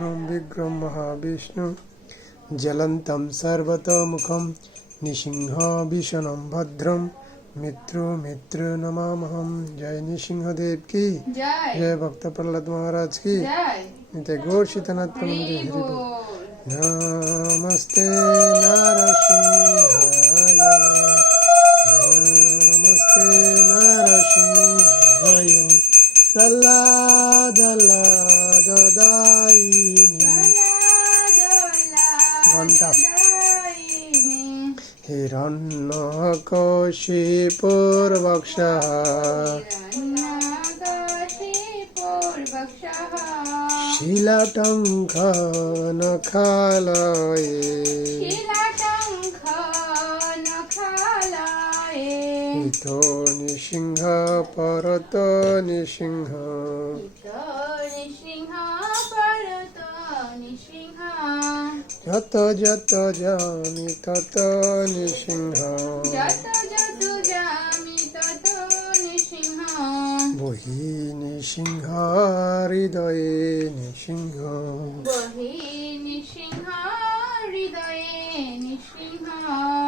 उग्रं विग्रं महाविष्णु ज्वलन्तं सर्वतोमुखं नृसिंहभीषणं भद्रं मित्र नमामहं। जय नृसिंहदेव की जय। भक्त प्रहलाद महाराज की नित्य गौर शीतनाथ मंदिर हरि बोल। नमस्ते नारसिंहाय नमस्ते नारसिंहाय प्रहलाद लाददायिनी घंटा हिरण्यकशिपुर्वक्षः शीलाटङ्क नखालये इतो नृसिंह परतो नृसिंह যত যত জামি তত নৃসিংহ বহি নৃসিংহ হৃদয়ে নৃসিংহ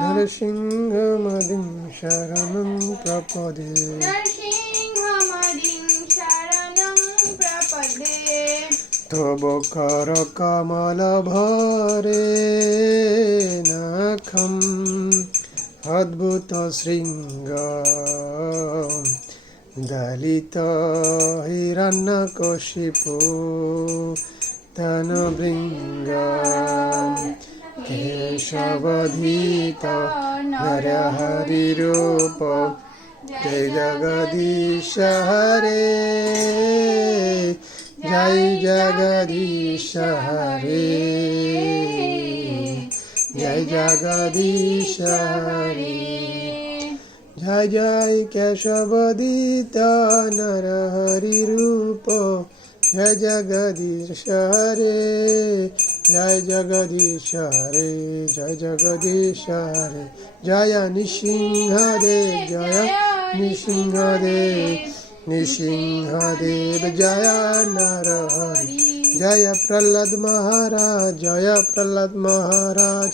নরসিংহমদিং শরণং প্রপদে তব কর কমল ভরে নখম অদ্ভুত শৃঙ্গ দলিত হিরণ্যকশিপু তনভৃঙ্গ কেশবধীত নরহরিরূপ জয় জগদীশ হরে জয় জগদীশ হরে জয় জগদীশ হরে জয় জয় কেশবদীত নরহরি রূপ জয় জগদীশ হরে জয় জগদীশ হরে জয় জগদীশ হরে জয় নৃসিংহদেব জয় নৃসিংহদেব নৃসিংহদেব জয় নরহরি জয় প্রহ্লাদ মহারাজ জয় প্রহ্লাদ মহারাজ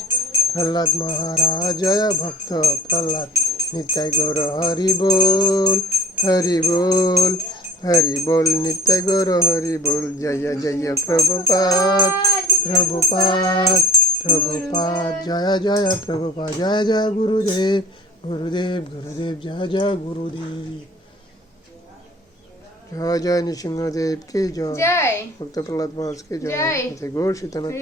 প্রহ্লাদ মহারাজ জয় ভক্ত প্রহ্লাদ নিতাই গৌর হরি বল হরি বল হরি বল নিতাই গৌর হরি বল জয় জয় প্রভুপাদ প্রভুপাদ প্রভুপাদ জয় জয় প্রভুপাদ জয় জয় গুরুদেব গুরুদেব গুরুদেব জয় জয় গুরুদেব जय जय नृसिंहदेव की जय। भक्त प्रहलाद महाराज की जय। गौर शीतनाथ।